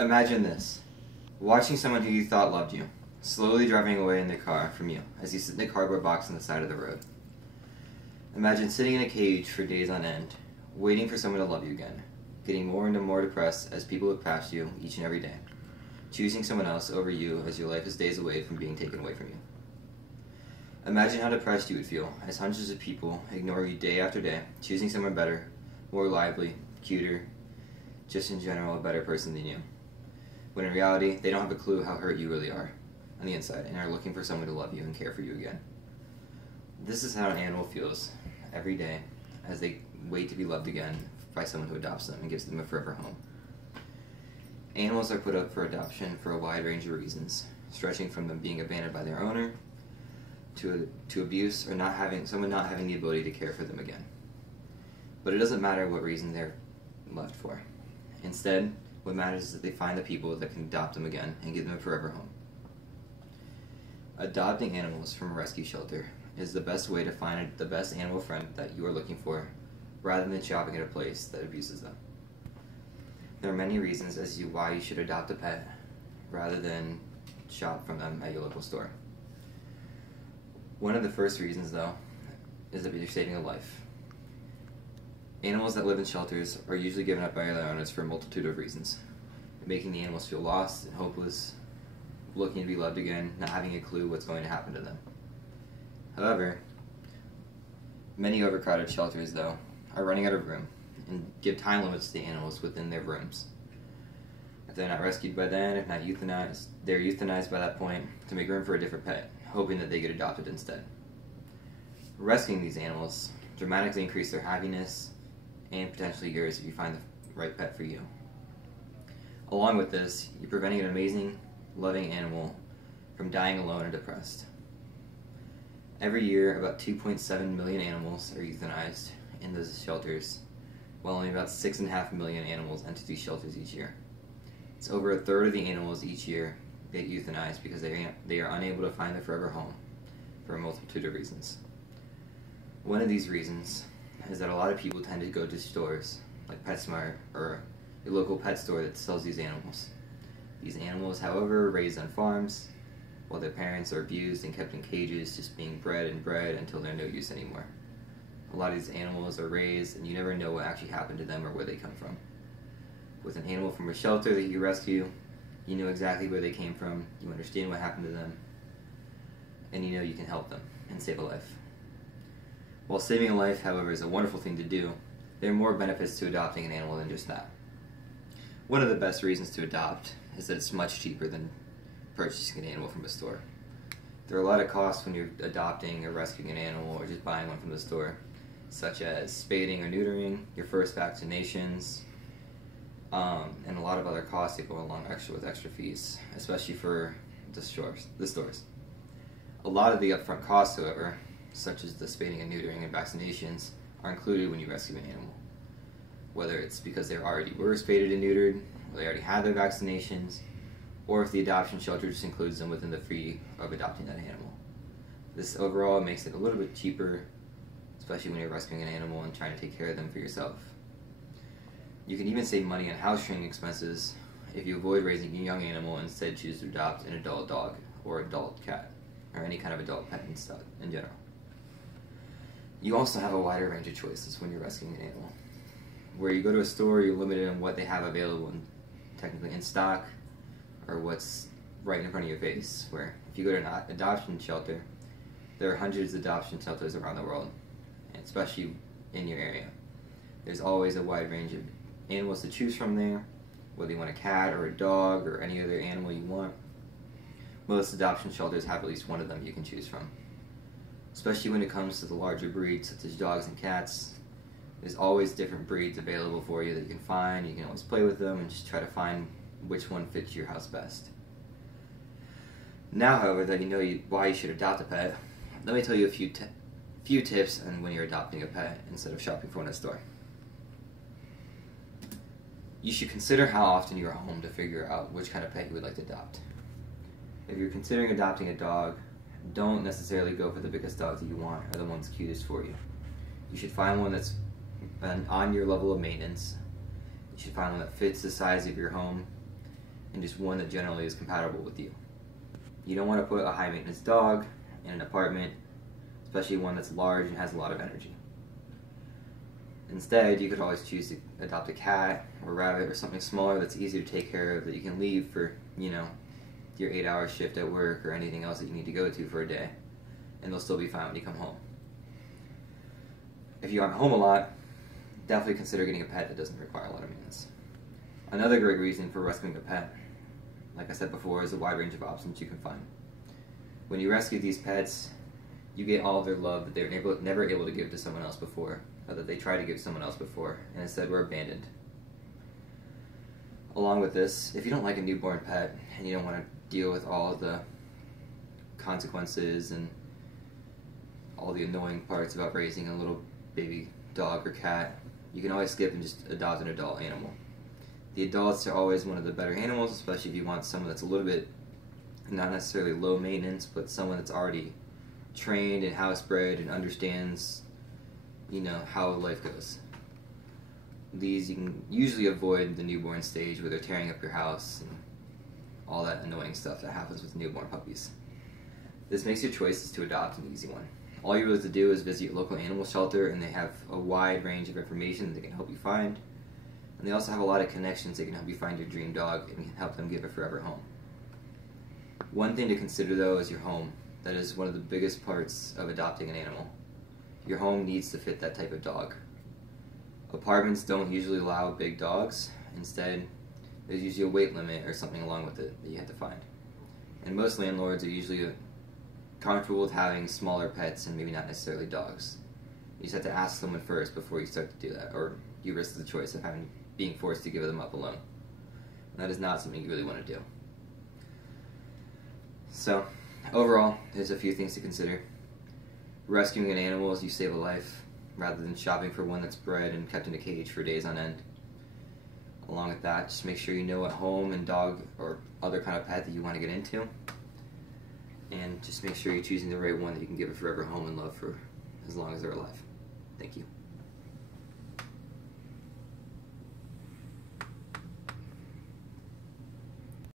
Imagine this. Watching someone who you thought loved you, slowly driving away in their car from you as you sit in a cardboard box on the side of the road. Imagine sitting in a cage for days on end, waiting for someone to love you again, getting more and more depressed as people look past you each and every day, choosing someone else over you as your life is days away from being taken away from you. Imagine how depressed you would feel as hundreds of people ignore you day after day, choosing someone better, more lively, cuter, just in general a better person than you. When in reality, they don't have a clue how hurt you really are on the inside and are looking for someone to love you and care for you again. This is how an animal feels every day as they wait to be loved again by someone who adopts them and gives them a forever home. Animals are put up for adoption for a wide range of reasons, stretching from them being abandoned by their owner to abuse or someone not having the ability to care for them again. But it doesn't matter what reason they're left for. Instead, what matters is that they find the people that can adopt them again and give them a forever home. Adopting animals from a rescue shelter is the best way to find the best animal friend that you are looking for, rather than shopping at a place that abuses them. There are many reasons as to why you should adopt a pet, rather than shop from them at your local store. One of the first reasons, though, is that you're saving a life. Animals that live in shelters are usually given up by their owners for a multitude of reasons, making the animals feel lost and hopeless, looking to be loved again, not having a clue what's going to happen to them. However, many overcrowded shelters, though, are running out of room and give time limits to the animals within their rooms. If they're not rescued by then, if not euthanized, they're euthanized by that point to make room for a different pet, hoping that they get adopted instead. Rescuing these animals dramatically increase their happiness and potentially yours if you find the right pet for you. Along with this, you're preventing an amazing, loving animal from dying alone and depressed. Every year, about 2.7 million animals are euthanized in those shelters, while only about 6.5 million animals enter these shelters each year. It's over a third of the animals each year get euthanized because they are unable to find their forever home for a multitude of reasons. One of these reasons is that a lot of people tend to go to stores like PetSmart or a local pet store that sells these animals. These animals, however, are raised on farms, while their parents are abused and kept in cages, just being bred and bred until they're no use anymore. A lot of these animals are raised and you never know what actually happened to them or where they come from. With an animal from a shelter that you rescue, you know exactly where they came from, you understand what happened to them, and you know you can help them and save a life. While saving a life, however, is a wonderful thing to do, there are more benefits to adopting an animal than just that. One of the best reasons to adopt is that it's much cheaper than purchasing an animal from a store. There are a lot of costs when you're adopting or rescuing an animal or just buying one from the store, such as spading or neutering, your first vaccinations, and a lot of other costs that go along with extra fees, especially for the stores. A lot of the upfront costs, however, such as the spading and neutering and vaccinations, are included when you rescue an animal. Whether it's because they already were spaded and neutered, or they already had their vaccinations, or if the adoption shelter just includes them within the fee of adopting that animal. This overall makes it a little bit cheaper, especially when you're rescuing an animal and trying to take care of them for yourself. You can even save money on house training expenses if you avoid raising a young animal and instead choose to adopt an adult dog or adult cat, or any kind of adult pet in general. You also have a wider range of choices when you're rescuing an animal. Where you go to a store, you're limited on what they have available and technically in stock, or what's right in front of your face. Where if you go to an adoption shelter, there are hundreds of adoption shelters around the world, and especially in your area. There's always a wide range of animals to choose from there, whether you want a cat or a dog or any other animal you want. Most adoption shelters have at least one of them you can choose from. Especially when it comes to the larger breeds such as dogs and cats, there's always different breeds available for you that you can find. You can always play with them and just try to find which one fits your house best. Now, however, that you know why you should adopt a pet, let me tell you a few tips on when you're adopting a pet instead of shopping for one at a store. You should consider how often you're home to figure out which kind of pet you would like to adopt. If you're considering adopting a dog, don't necessarily go for the biggest dogs that you want or the ones cutest for you. You should find one that's on your level of maintenance. You should find one that fits the size of your home and just one that generally is compatible with you. You don't want to put a high maintenance dog in an apartment, especially one that's large and has a lot of energy. Instead, you could always choose to adopt a cat or rabbit or something smaller that's easy to take care of, that you can leave for, your 8-hour shift at work or anything else that you need to go to for a day, and they'll still be fine when you come home. If you aren't home a lot, definitely consider getting a pet that doesn't require a lot of maintenance. Another great reason for rescuing a pet, like I said before, is a wide range of options you can find. When you rescue these pets, you get all of their love that they were never able to give to someone else before, or that they tried to give to someone else before, and instead were abandoned. Along with this, if you don't like a newborn pet, and you don't want to deal with all of the consequences and all the annoying parts about raising a little baby dog or cat, you can always skip and just adopt an adult animal. The adults are always one of the better animals, especially if you want someone that's a little bit, not necessarily low maintenance, but someone that's already trained and housebred and understands, how life goes. These, you can usually avoid the newborn stage where they're tearing up your house and all that annoying stuff that happens with newborn puppies. This makes your choices to adopt an easy one. All you really have to do is visit your local animal shelter, and they have a wide range of information that they can help you find. And they also have a lot of connections that can help you find your dream dog and can help them give a forever home. One thing to consider, though, is your home. That is one of the biggest parts of adopting an animal. Your home needs to fit that type of dog. Apartments don't usually allow big dogs. Instead, there's usually a weight limit or something along with it that you have to find. And most landlords are usually comfortable with having smaller pets and maybe not necessarily dogs. You just have to ask someone first before you start to do that, or you risk the choice of being forced to give them up alone. And that is not something you really want to do. So, overall, there's a few things to consider. Rescuing an animal is you save a life, rather than shopping for one that's bred and kept in a cage for days on end. Along with that, just make sure you know what home and dog or other kind of pet that you want to get into. And just make sure you're choosing the right one that you can give a forever home and love for as long as they're alive. Thank you.